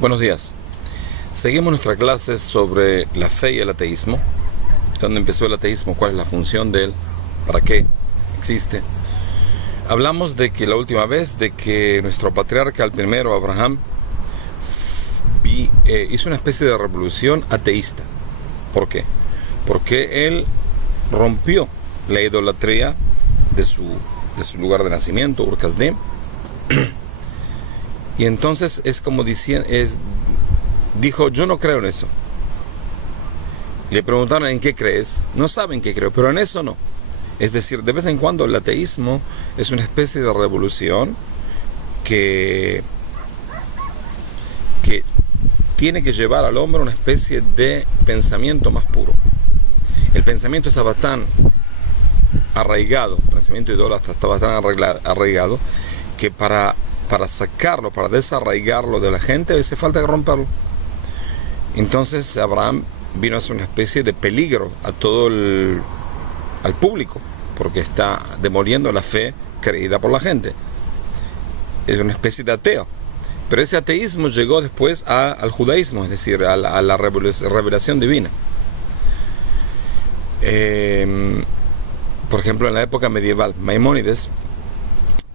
Buenos días. Seguimos nuestra clase sobre la fe y el ateísmo. ¿Dónde empezó el ateísmo? ¿Cuál es la función de él? ¿Para qué existe? Hablamos de que la última vez de que nuestro patriarca, el primero, Abraham, hizo una especie de revolución ateísta. ¿Por qué? Porque él rompió la idolatría de su lugar de nacimiento, Ur Kasdim. Y entonces es como dijo, yo no creo en eso. Le preguntaron en qué crees. No saben qué creo, pero en eso no. Es decir, de vez en cuando el ateísmo es una especie de revolución que tiene que llevar al hombre a una especie de pensamiento más puro. El pensamiento estaba tan arraigado, el pensamiento idólatra estaba tan arraigado, que para sacarlo, para desarraigarlo de la gente, hace falta romperlo. Entonces Abraham vino a ser una especie de peligro a todo al público, porque está demoliendo la fe creída por la gente. Es una especie de ateo. Pero ese ateísmo llegó después al judaísmo, es decir, a la revelación divina. Por ejemplo, en la época medieval, Maimónides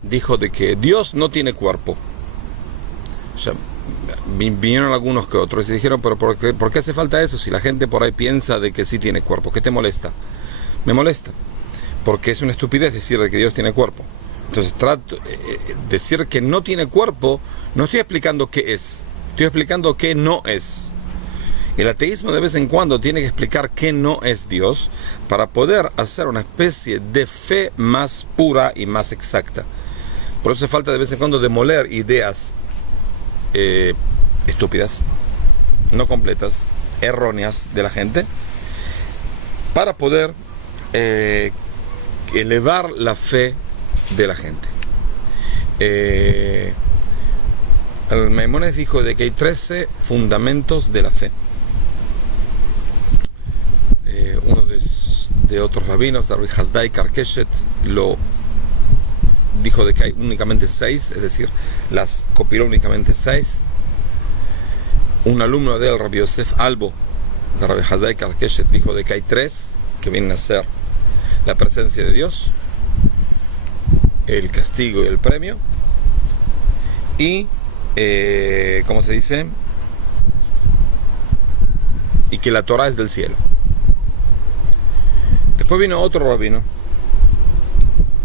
dijo de que Dios no tiene cuerpo. O sea, vinieron algunos que otros y dijeron, pero ¿por qué hace falta eso? Si la gente por ahí piensa de que sí tiene cuerpo, ¿qué te molesta? Me molesta, porque es una estupidez decir de que Dios tiene cuerpo. Entonces decir que no tiene cuerpo, no estoy explicando qué es, estoy explicando qué no es. El ateísmo de vez en cuando tiene que explicar qué no es Dios para poder hacer una especie de fe más pura y más exacta. Por eso hace falta de vez en cuando demoler ideas estúpidas, no completas, erróneas de la gente, para poder elevar la fe de la gente. El Maimónides dijo de que hay 13 fundamentos de la fe. Uno de otros rabinos, Rabbi Hasdai Karkeshet, lo dijo de que hay únicamente 6, es decir, las copiló únicamente 6. Un alumno de él, Rabbi Yosef Albo, de Rabbi Hasdai Karkeshet, dijo de que hay 3, que vienen a ser la presencia de Dios, el castigo y el premio, y, ¿cómo se dice? Y que la Torah es del cielo. Después vino otro rabino,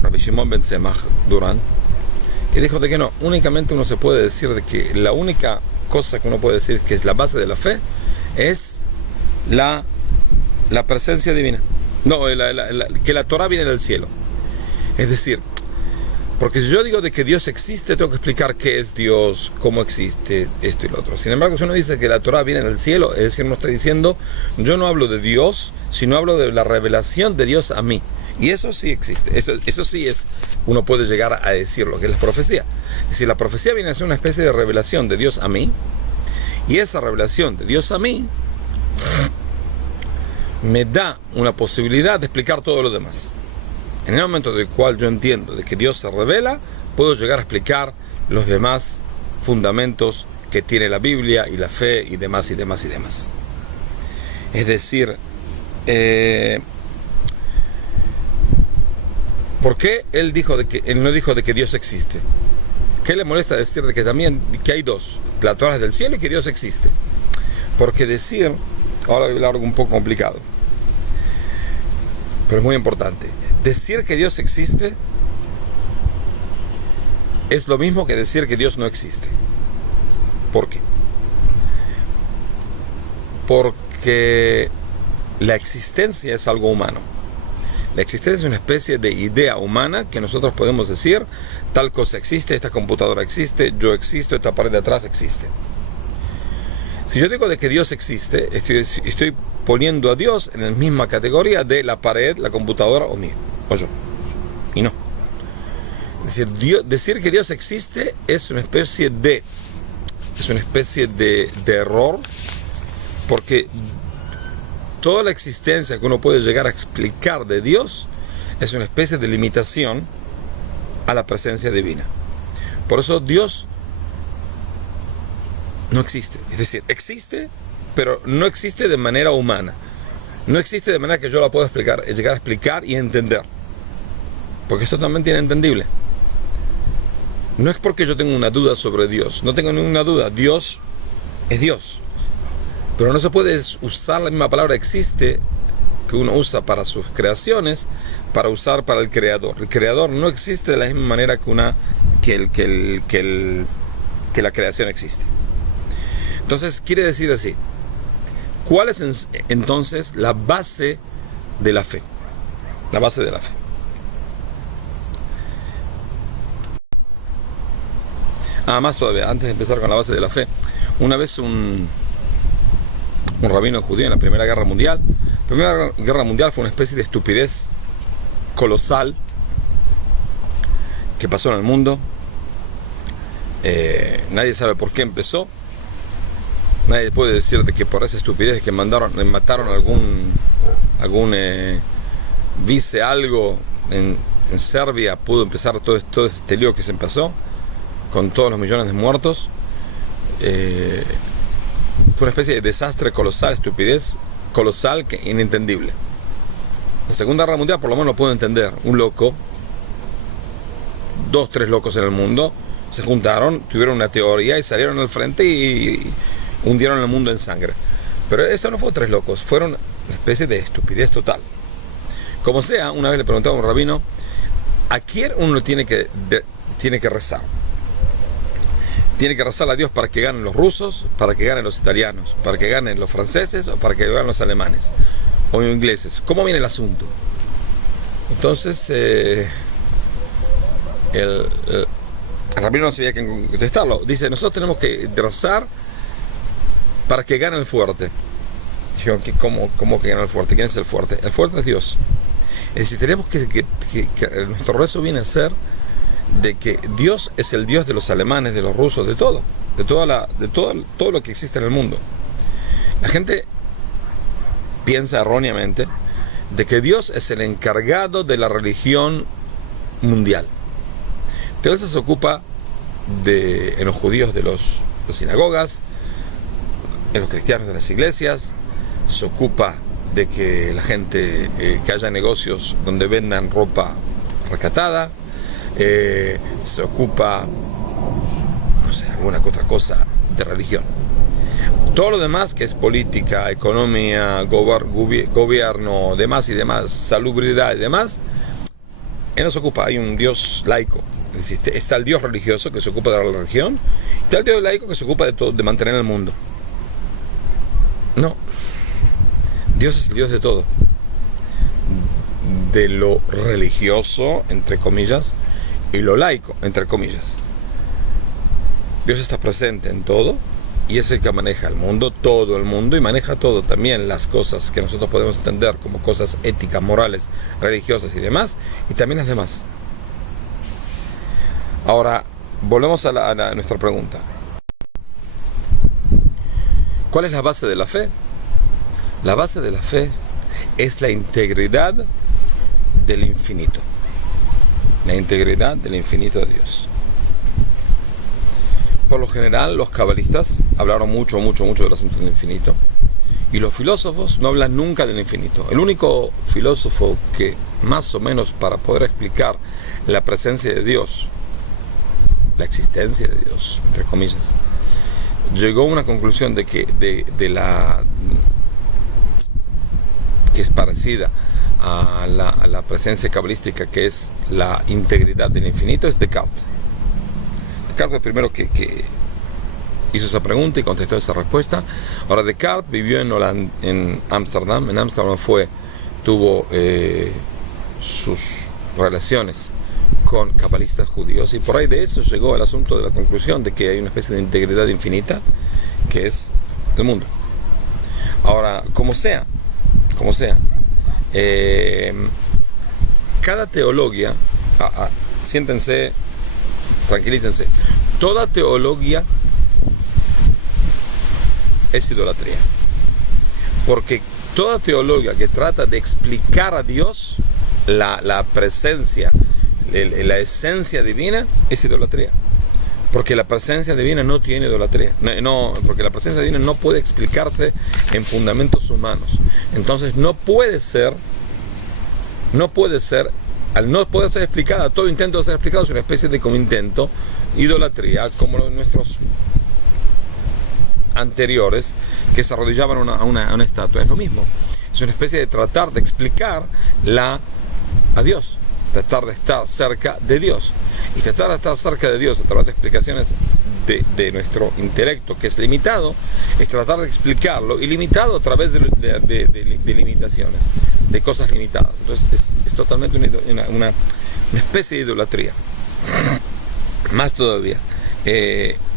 Rabbi Shimon ben Tzemach Durán, que dijo de que no, únicamente uno se puede decir de que la única cosa que uno puede decir que es la base de la fe es la presencia divina. No, que la Torah viene del cielo. Es decir, porque si yo digo de que Dios existe, tengo que explicar qué es Dios, cómo existe, esto y lo otro. Sin embargo, si uno dice que la Torah viene del cielo, es decir, no está diciendo, yo no hablo de Dios, sino hablo de la revelación de Dios a mí. Y eso sí existe, eso sí es, uno puede llegar a decir lo que es la profecía. Es decir, la profecía viene a ser una especie de revelación de Dios a mí, y esa revelación de Dios a mí me da una posibilidad de explicar todo lo demás. En el momento en el cual yo entiendo de que Dios se revela, puedo llegar a explicar los demás fundamentos que tiene la Biblia y la fe y demás y demás y demás. Es decir, ¿por qué él no dijo de que Dios existe? ¿Qué le molesta decir de que también que hay dos, la Torah es del cielo y que Dios existe? Porque decir, ahora voy a hablar algo un poco complicado, pero es muy importante. Decir que Dios existe es lo mismo que decir que Dios no existe. ¿Por qué? Porque la existencia es algo humano. La existencia es una especie de idea humana que nosotros podemos decir, tal cosa existe, esta computadora existe, yo existo, esta pared de atrás existe. Si yo digo de que Dios existe, estoy poniendo a Dios en la misma categoría de la pared, la computadora o yo. Y no. Es decir, decir que Dios existe es una especie de error, porque toda la existencia que uno puede llegar a explicar de Dios es una especie de limitación a la presencia divina. Por eso Dios no existe. Es decir, existe, pero no existe de manera humana. No existe de manera que yo la pueda explicar, llegar a explicar y entender. Porque es totalmente inentendible. No es porque yo tenga una duda sobre Dios. No tengo ninguna duda. Dios es Dios. Pero no se puede usar la misma palabra existe que uno usa para sus creaciones para usar para el creador. El creador no existe de la misma manera que la creación existe. Entonces quiere decir así: ¿cuál es entonces la base de la fe? La base de la fe. Más todavía, antes de empezar con la base de la fe, una vez un rabino judío en la Primera Guerra Mundial. La Primera Guerra Mundial fue una especie de estupidez colosal que pasó en el mundo. Nadie sabe por qué empezó. Nadie puede decir de que por esa estupidez que mataron algún vice algo en Serbia pudo empezar todo este lío que se empezó con todos los millones de muertos. Fue una especie de desastre colosal, estupidez colosal, inentendible. La Segunda Guerra Mundial por lo menos lo puedo entender. Un loco, 2, 3 locos en el mundo se juntaron, tuvieron una teoría y salieron al frente y hundieron el mundo en sangre. Pero esto no fue 3 locos, fueron una especie de estupidez total. Como sea, una vez le preguntaba a un rabino: ¿a quién uno tiene que rezar? ¿Tiene que rezar a Dios para que ganen los rusos, para que ganen los italianos, para que ganen los franceses o para que ganen los alemanes o ingleses? ¿Cómo viene el asunto? Entonces el rabino no sabía qué contestarlo. Dice: nosotros tenemos que rezar para que gane el fuerte. Dijeron: ¿cómo que gana el fuerte? ¿Quién es el fuerte? El fuerte es Dios. Es decir, tenemos que nuestro rezo viene a ser de que Dios es el Dios de los alemanes, de los rusos, de todo lo que existe en el mundo. La gente piensa erróneamente de que Dios es el encargado de la religión mundial. Dios se ocupa en los judíos de las sinagogas, en los cristianos de las iglesias, se ocupa de que la gente, que haya negocios donde vendan ropa recatada, se ocupa, no sé, alguna otra cosa de religión. Todo lo demás, que es política, economía, gobierno, demás y demás, salubridad y demás, él no se ocupa. Hay un Dios laico. Es decir, está el Dios religioso que se ocupa de la religión, y está el Dios laico que se ocupa de todo, de mantener el mundo. No, Dios es el Dios de todo, de lo religioso, entre comillas, y lo laico, entre comillas. Dios está presente en todo y es el que maneja el mundo, todo el mundo, y maneja todo, también las cosas que nosotros podemos entender como cosas éticas, morales, religiosas y demás, y también las demás. Ahora, volvemos a nuestra pregunta. ¿Cuál es la base de la fe? La base de la fe es la integridad del infinito. La integridad del infinito de Dios. Por lo general, los cabalistas hablaron mucho del asunto del infinito, y los filósofos no hablan nunca del infinito. El único filósofo que, más o menos, para poder explicar la presencia de Dios, la existencia de Dios, entre comillas, llegó a una conclusión de que que es parecida a la presencia cabalística, que es la integridad del infinito, es Descartes. Descartes el primero que hizo esa pregunta y contestó esa respuesta. Ahora, Descartes vivió en Ámsterdam. En Ámsterdam tuvo sus relaciones con cabalistas judíos, y por ahí de eso llegó al asunto de la conclusión de que hay una especie de integridad infinita que es el mundo. Ahora, como sea, cada teología, siéntense, tranquilícense, toda teología es idolatría, porque toda teología que trata de explicar a Dios, la presencia, la esencia divina, es idolatría. Porque la presencia divina no tiene idolatría. Porque la presencia divina no puede explicarse en fundamentos humanos. Entonces no puede ser, al no poder ser explicada, todo intento de ser explicado es una especie de como intento, idolatría, como nuestros anteriores que se arrodillaban a una estatua. Es lo mismo. Es una especie de tratar de explicar a Dios, tratar de estar cerca de Dios. Y tratar de estar cerca de Dios a través de explicaciones de nuestro intelecto, que es limitado, es tratar de explicarlo ilimitado a través de limitaciones, de cosas limitadas. Entonces es totalmente una especie de idolatría. Más todavía, el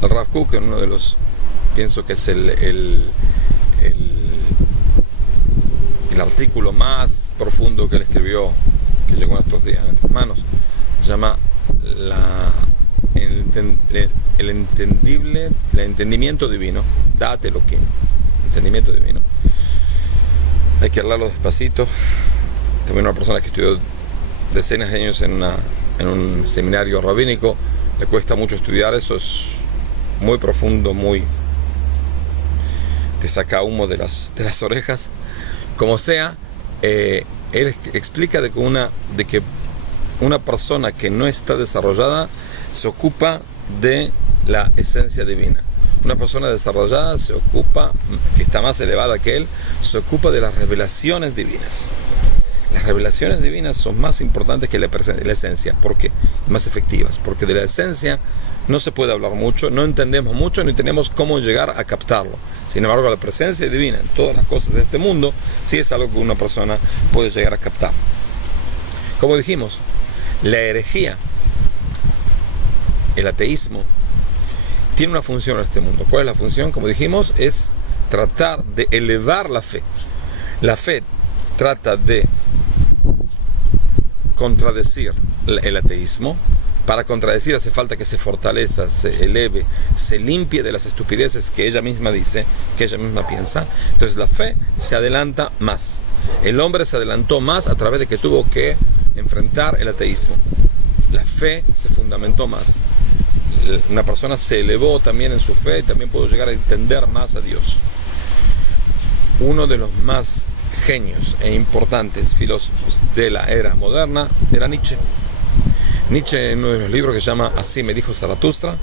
Rav Kook, en uno de los, pienso que es el artículo más profundo que él escribió, que llegó a estos días a nuestras manos, se llama el entendimiento divino, Da'at Elohim, entendimiento divino. Hay que hablarlo despacito. También una persona que estudió decenas de años en un seminario rabínico, le cuesta mucho estudiar eso, es muy profundo, te saca humo de las orejas. Como sea, él explica de que una persona que no está desarrollada se ocupa de la esencia divina. Una persona desarrollada que está más elevada que él, se ocupa de las revelaciones divinas. Las revelaciones divinas son más importantes que la esencia. ¿Por qué? Más efectivas. Porque de la esencia no se puede hablar mucho, no entendemos mucho, ni tenemos cómo llegar a captarlo. Sin embargo, la presencia divina en todas las cosas de este mundo sí es algo que una persona puede llegar a captar. Como dijimos, la herejía, el ateísmo, tiene una función en este mundo. ¿Cuál es la función? Como dijimos, es tratar de elevar la fe. La fe trata de contradecir el ateísmo. Para contradecir hace falta que se fortalezca, se eleve, se limpie de las estupideces que ella misma dice, que ella misma piensa. Entonces la fe se adelanta más. El hombre se adelantó más a través de que tuvo que enfrentar el ateísmo. La fe se fundamentó más. Una persona se elevó también en su fe y también pudo llegar a entender más a Dios. Uno de los más genios e importantes filósofos de la era moderna era Nietzsche. Nietzsche, en uno de los libros que se llama Así me dijo Zaratustra,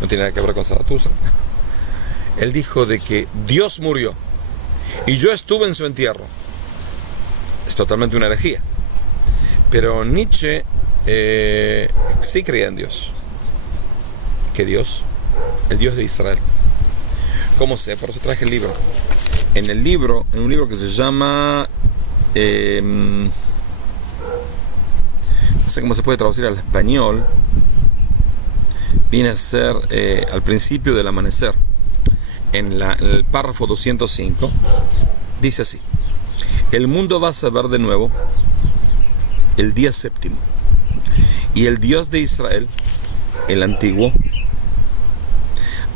no tiene nada que ver con Zaratustra, él dijo de que Dios murió y yo estuve en su entierro. Es totalmente una herejía. Pero Nietzsche sí creía en Dios. ¿Qué Dios? El Dios de Israel. ¿Cómo sé? Por eso traje el libro. En un libro que se llama... no sé cómo se puede traducir al español. Viene a ser al principio del amanecer. En el párrafo 205 dice así: el mundo va a saber de nuevo el día séptimo, y el Dios de Israel, el antiguo,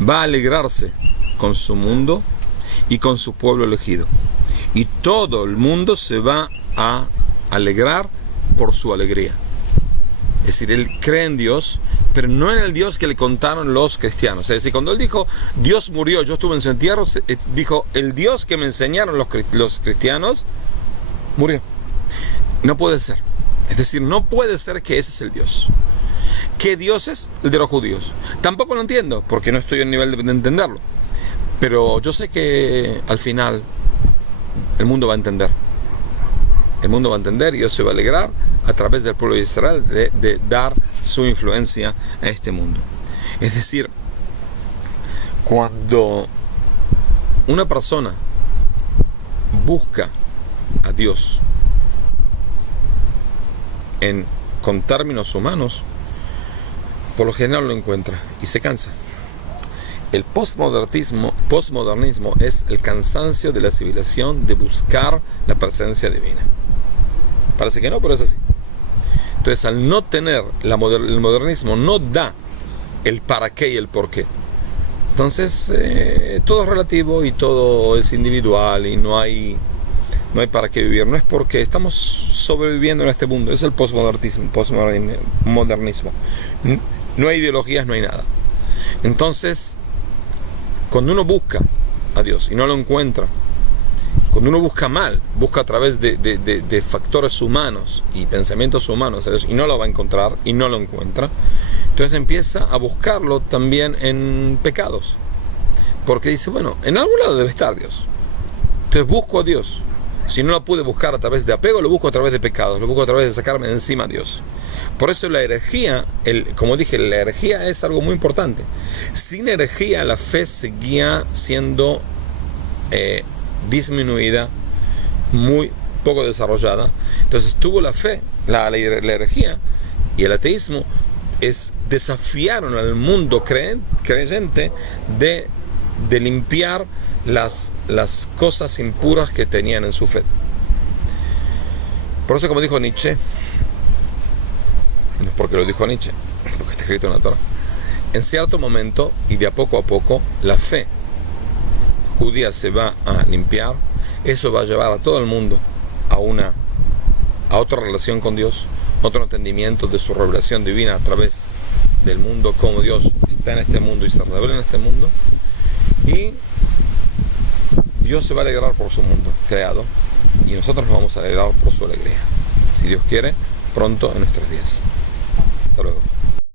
va a alegrarse con su mundo y con su pueblo elegido, y todo el mundo se va a alegrar por su alegría. Es decir, él cree en Dios, pero no en el Dios que le contaron los cristianos. Es decir, cuando él dijo Dios murió, yo estuve en su entierro, dijo el Dios que me enseñaron los cristianos murió. No puede ser. Es decir, no puede ser que ese es el Dios. ¿Qué Dios es? El de los judíos. Tampoco lo entiendo, porque no estoy en nivel de entenderlo. Pero yo sé que al final el mundo va a entender. El mundo va a entender y Dios se va a alegrar a través del pueblo de Israel de dar su influencia a este mundo. Es decir, cuando una persona busca a Dios con términos humanos, por lo general lo encuentra y se cansa. El postmodernismo es el cansancio de la civilización de buscar la presencia divina. Parece que no, pero es así. Entonces, al no tener el modernismo no da el para qué y el por qué. Entonces, todo es relativo y todo es individual y no hay para qué vivir. No es porque estamos sobreviviendo en este mundo. Es el postmodernismo. No hay ideologías, no hay nada. Entonces, cuando uno busca a Dios y no lo encuentra, cuando uno busca mal, busca a través de factores humanos y pensamientos humanos a Dios y no lo va a encontrar y no lo encuentra, entonces empieza a buscarlo también en pecados. Porque dice, bueno, en algún lado debe estar Dios. Entonces busco a Dios. Si no lo pude buscar a través de apego, lo busco a través de pecados, lo busco a través de sacarme de encima a Dios. Por eso la herejía, como dije, la herejía es algo muy importante. Sin herejía la fe seguía siendo disminuida, muy poco desarrollada. Entonces tuvo la fe, la herejía y el ateísmo desafiaron al mundo creyente de limpiar las cosas impuras que tenían en su fe. Por eso, como dijo Nietzsche, no es porque lo dijo Nietzsche, porque está escrito en la Torah, en cierto momento y de a poco la fe judía se va a limpiar. Eso va a llevar a todo el mundo a otra relación con Dios, otro entendimiento de su revelación divina a través del mundo, como Dios está en este mundo y se revela en este mundo, y Dios se va a alegrar por su mundo creado y nosotros nos vamos a alegrar por su alegría, si Dios quiere, pronto en nuestros días. Hasta luego.